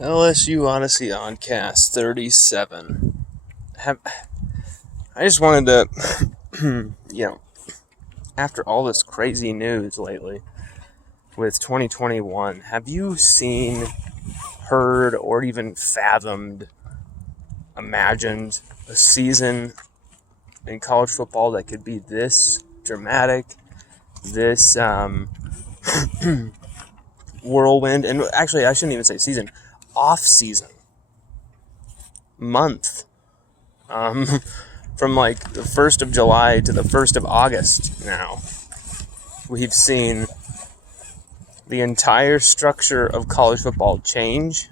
LSU Odyssey on cast 37. I just wanted to, after all this crazy news lately with 2021, have you seen, heard, or even fathomed, imagined a season in college football that could be this dramatic, this whirlwind, and actually I shouldn't even say season, off-season, month, from like the 1st of July to the 1st of August now. We've seen the entire structure of college football change,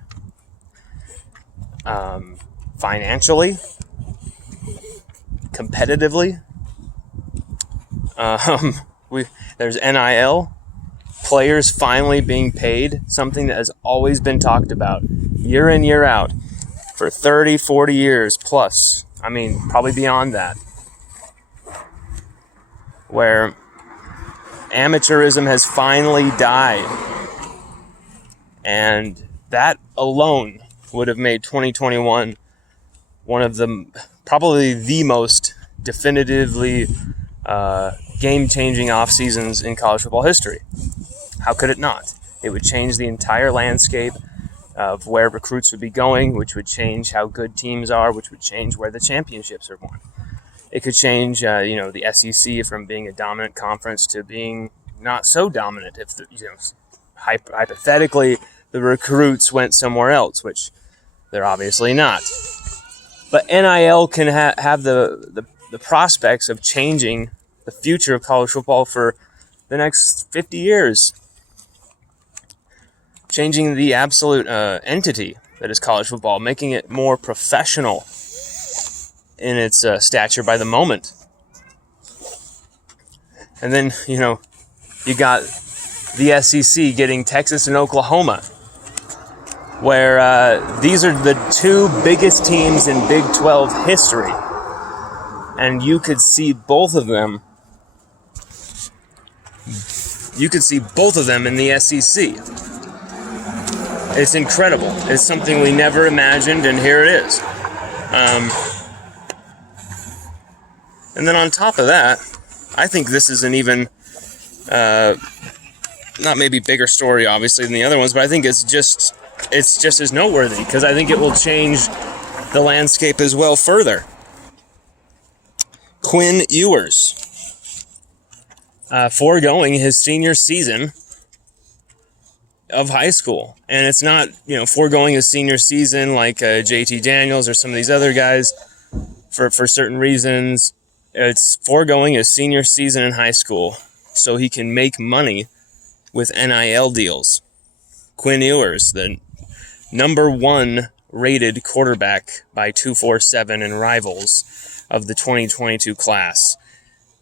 financially, competitively. There's NIL, players finally being paid, something that has always been talked about year in, year out for 30, 40 years plus. I mean, probably beyond that. Where amateurism has finally died. And that alone would have made 2021 one of the, probably the most definitively game-changing off seasons in college football history. How could it not? It would change the entire landscape of where recruits would be going, which would change how good teams are, which would change where the championships are won. It could change, the SEC from being a dominant conference to being not so dominant. If hypothetically the recruits went somewhere else, which they're obviously not. But NIL can have the prospects of changing the future of college football for the next 50 years. Changing the absolute entity that is college football, making it more professional in its stature by the moment. And then, you got the SEC getting Texas and Oklahoma, where these are the two biggest teams in Big 12 history. And you could see both of them. You could see both of them in the SEC. It's incredible. It's something we never imagined, and here it is. And then on top of that, I think this is an even, not maybe bigger story, obviously, than the other ones, but I think it's just as noteworthy, because I think it will change the landscape as well further. Quinn Ewers, foregoing his senior season of high school. And it's not, foregoing his senior season like JT Daniels or some of these other guys for certain reasons. It's foregoing his senior season in high school so he can make money with NIL deals. Quinn Ewers, the number one rated quarterback by 247 and Rivals of the 2022 class.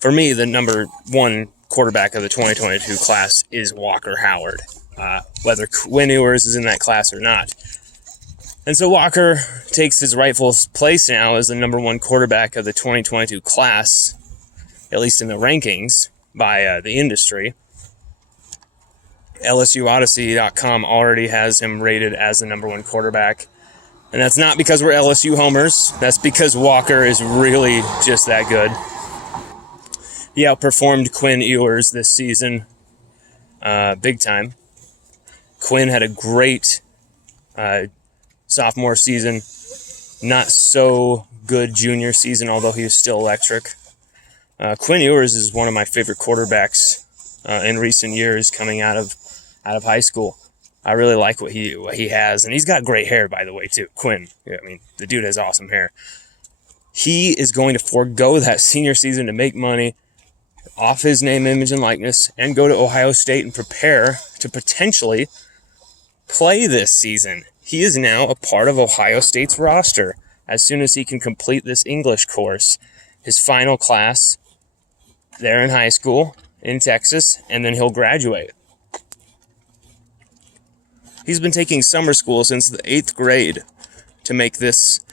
For me, the number one quarterback of the 2022 class is Walker Howard. Whether Quinn Ewers is in that class or not. And so Walker takes his rightful place now as the number one quarterback of the 2022 class, at least in the rankings, by the industry. LSUODYSSEY.COM already has him rated as the number one quarterback. And that's not because we're LSU homers. That's because Walker is really just that good. He outperformed Quinn Ewers this season big time. Quinn had a great sophomore season, not so good junior season, although he was still electric. Quinn Ewers is one of my favorite quarterbacks in recent years coming out of high school. I really like what he has, and he's got great hair, by the way, too. Quinn, the dude has awesome hair. He is going to forego that senior season to make money off his name, image, and likeness, and go to Ohio State and prepare to potentially play this season. He is now a part of Ohio State's roster as soon as he can complete this English course, his final class there in high school in Texas, and then he'll graduate. He's been taking summer school since the 8th grade to make this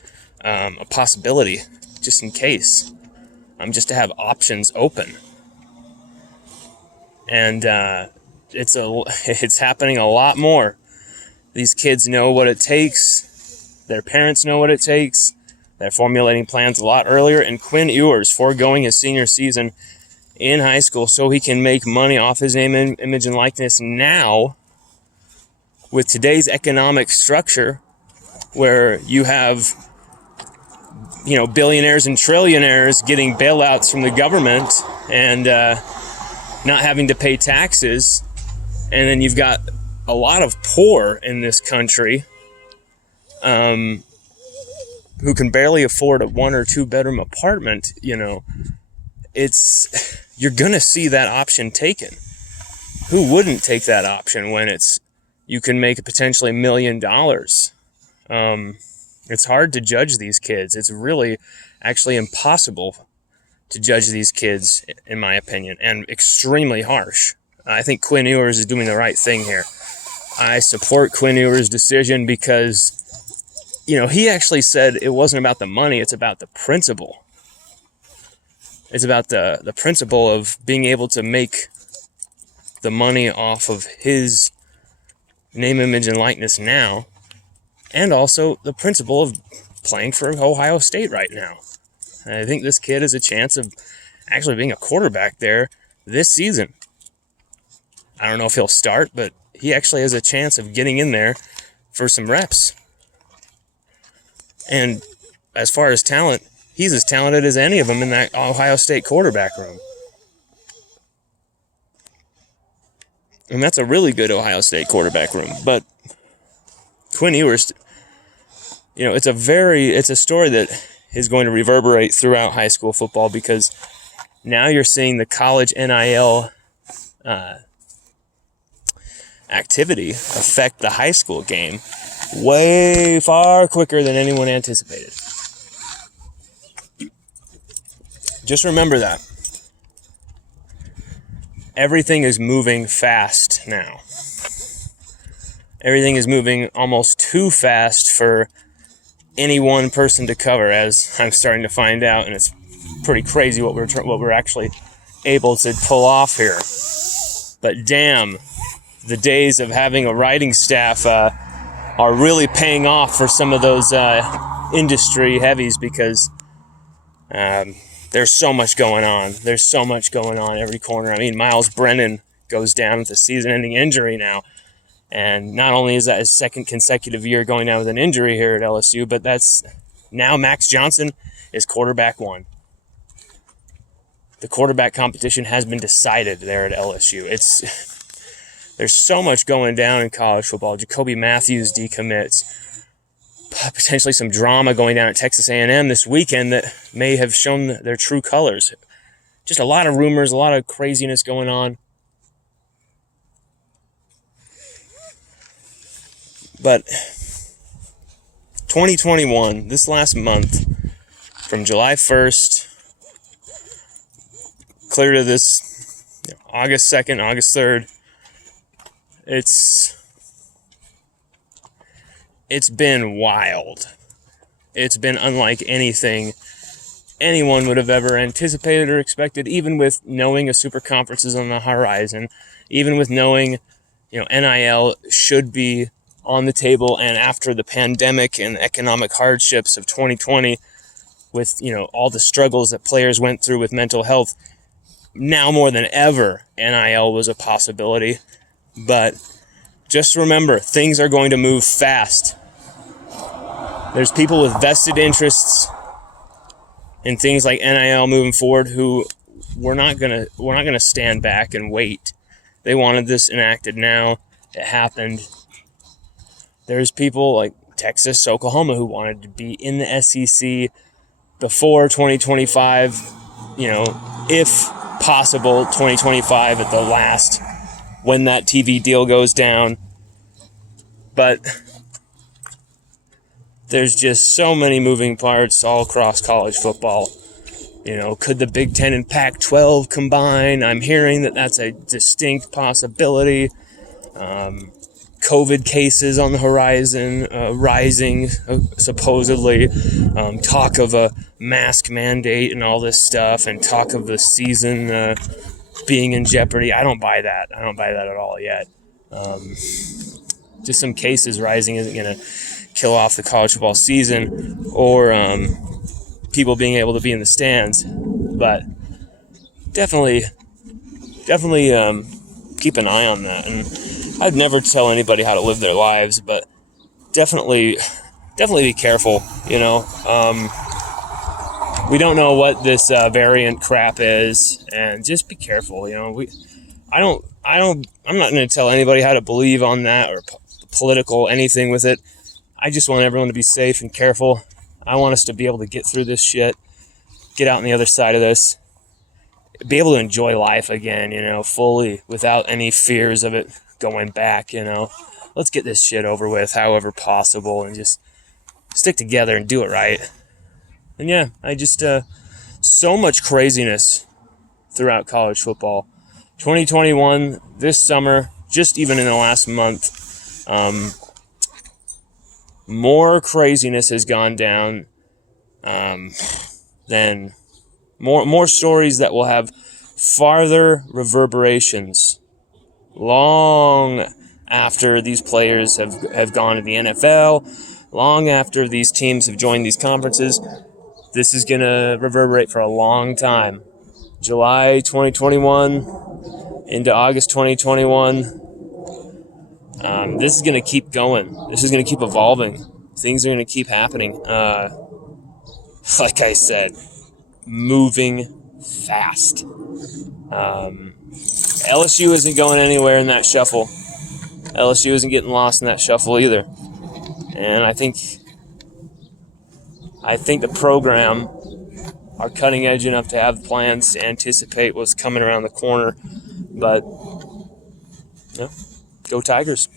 a possibility, just in case, just to have options open. And it's happening a lot more These kids know what it takes. Their parents know what it takes. They're formulating plans a lot earlier. And Quinn Ewers foregoing his senior season in high school so he can make money off his name, image, and likeness now with today's economic structure, where you have, billionaires and trillionaires getting bailouts from the government and not having to pay taxes. And then you've got a lot of poor in this country who can barely afford a 1 or 2 bedroom apartment. You're going to see that option taken. Who wouldn't take that option when you can make potentially $1 million? It's hard to judge these kids. It's really actually impossible to judge these kids, in my opinion, and extremely harsh. I think Quinn Ewers is doing the right thing here. I support Quinn Ewers' decision because, he actually said it wasn't about the money, it's about the principle. It's about the principle of being able to make the money off of his name, image, and likeness now, and also the principle of playing for Ohio State right now. And I think this kid has a chance of actually being a quarterback there this season. I don't know if he'll start, but he actually has a chance of getting in there for some reps. And as far as talent, he's as talented as any of them in that Ohio State quarterback room. And that's a really good Ohio State quarterback room. But Quinn Ewers, it's a story that is going to reverberate throughout high school football, because now you're seeing the college NIL activity affect the high school game way far quicker than anyone anticipated. Just remember that. Everything is moving fast now. Everything is moving almost too fast for any one person to cover, as I'm starting to find out, and it's pretty crazy what we're actually able to pull off here. But damn, the days of having a writing staff are really paying off for some of those industry heavies, because there's so much going on. There's so much going on every corner. I mean, Miles Brennan goes down with a season-ending injury now. And not only is that his second consecutive year going down with an injury here at LSU, but that's now Max Johnson is quarterback 1. The quarterback competition has been decided there at LSU. There's so much going down in college football. Jacoby Matthews decommits. Potentially some drama going down at Texas A&M this weekend that may have shown their true colors. Just a lot of rumors, a lot of craziness going on. But 2021, this last month, from July 1st, clear to this August 2nd, August 3rd, it's been wild. It's been unlike anything anyone would have ever anticipated or expected, even with knowing a super conference is on the horizon, even with knowing, NIL should be on the table, and after the pandemic and economic hardships of 2020, with, all the struggles that players went through with mental health, now more than ever, NIL was a possibility. But just remember, things are going to move fast. There's people with vested interests in things like NIL moving forward who we're not gonna stand back and wait. They wanted this enacted now. It happened. There's people like Texas, Oklahoma, who wanted to be in the SEC before 2025, if possible, 2025 at the last, when that TV deal goes down. But there's just so many moving parts all across college football. Could the Big Ten and Pac-12 combine? I'm hearing that that's a distinct possibility. COVID cases on the horizon, rising, supposedly. Talk of a mask mandate and all this stuff, and talk of the season being in jeopardy. I don't buy that. I don't buy that at all yet. just some cases rising isn't going to kill off the college football season or people being able to be in the stands. But definitely keep an eye on that. And I'd never tell anybody how to live their lives, but definitely be careful. We don't know what this variant crap is, and just be careful. I'm not going to tell anybody how to believe on that or political anything with it. I just want everyone to be safe and careful. I want us to be able to get through this shit, get out on the other side of this, be able to enjoy life again, fully without any fears of it going back, Let's get this shit over with however possible and just stick together and do it right. And yeah, I just, so much craziness throughout college football. 2021, this summer, just even in the last month, more craziness has gone down than more stories that will have farther reverberations long after these players have gone to the NFL, long after these teams have joined these conferences. This is going to reverberate for a long time. July 2021 into August 2021. This is going to keep going. This is going to keep evolving. Things are going to keep happening. Like I said, moving fast. LSU isn't going anywhere in that shuffle. LSU isn't getting lost in that shuffle either. And I think the program are cutting edge enough to have plans to anticipate what's coming around the corner. But, go Tigers.